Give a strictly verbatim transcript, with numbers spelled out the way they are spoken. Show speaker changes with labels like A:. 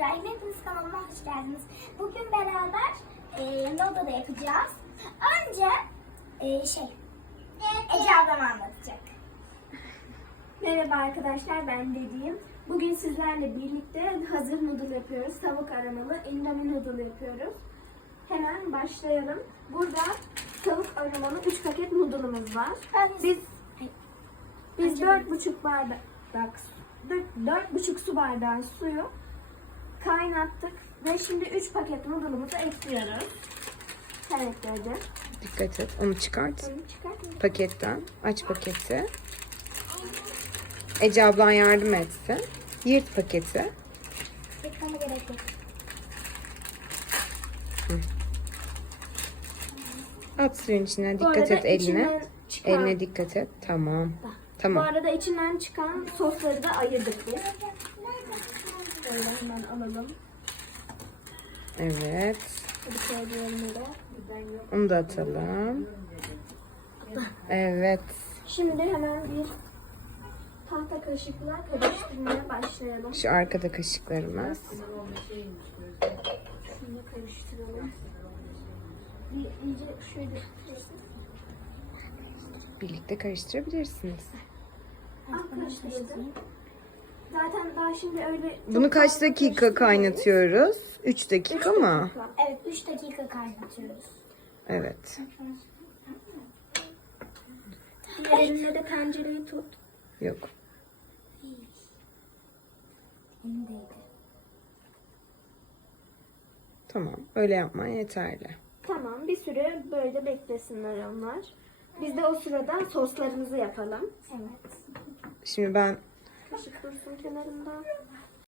A: İbrahim. Hepiniz kanalıma hoş geldiniz. Bugün beraber e, noodle yapacağız. Önce e, şey, Ece ablam anlatacak.
B: Merhaba arkadaşlar, ben Dediğim. Bugün sizlerle birlikte hazır noodle yapıyoruz. Tavuk aromalı indomie noodle yapıyoruz. Hemen başlayalım. Burada tavuk aromalı üç paket noodle'ımız var. Biz biz dört buçuk bardak dört buçuk su bardağı suyu kaynattık ve şimdi üç paket noodle'ımızı ekliyoruz. Sen ekledin.
C: Dikkat et. Onu çıkart.
B: Onu çıkart.
C: Paketten. Aç paketi. Ece ablan yardım etsin. Yırt paketi.
A: Yıkama gerek yok.
C: At suyun içine.
B: Bu
C: Dikkat
B: arada
C: et eline.
B: içinden çıkan-
C: Eline dikkat et. Tamam.
B: Bu
C: Tamam.
B: arada içinden çıkan sosları da ayırdık biz. Böyle hemen alalım.
C: Evet.
B: Hadi koyduğum da.
C: Onu da atalım. Evet.
B: Şimdi hemen bir tahta kaşıkla karıştırmaya başlayalım.
C: Şu arkada kaşıklarımız.
B: Şimdi karıştıralım. Bir iyice şöyle
C: Birlikte karıştırabilirsiniz.
B: ah, karıştırdım. Zaten daha şimdi öyle çok
C: Bunu kaç
B: fazla
C: dakika
B: karıştırmayız.
C: kaynatıyoruz? üç dakika
B: Üç
C: mı?
B: dakika.
A: Evet, üç dakika kaynatıyoruz.
C: Evet.
B: Diğer elinle de tencereyi tut.
C: Yok.
A: Elimdeydi.
C: Tamam. Öyle yapman yeterli.
B: Tamam, bir süre böyle beklesinler onlar. Biz de o sırada soslarımızı yapalım.
A: Evet.
C: Şimdi ben
B: Kaşık dursun kenarında.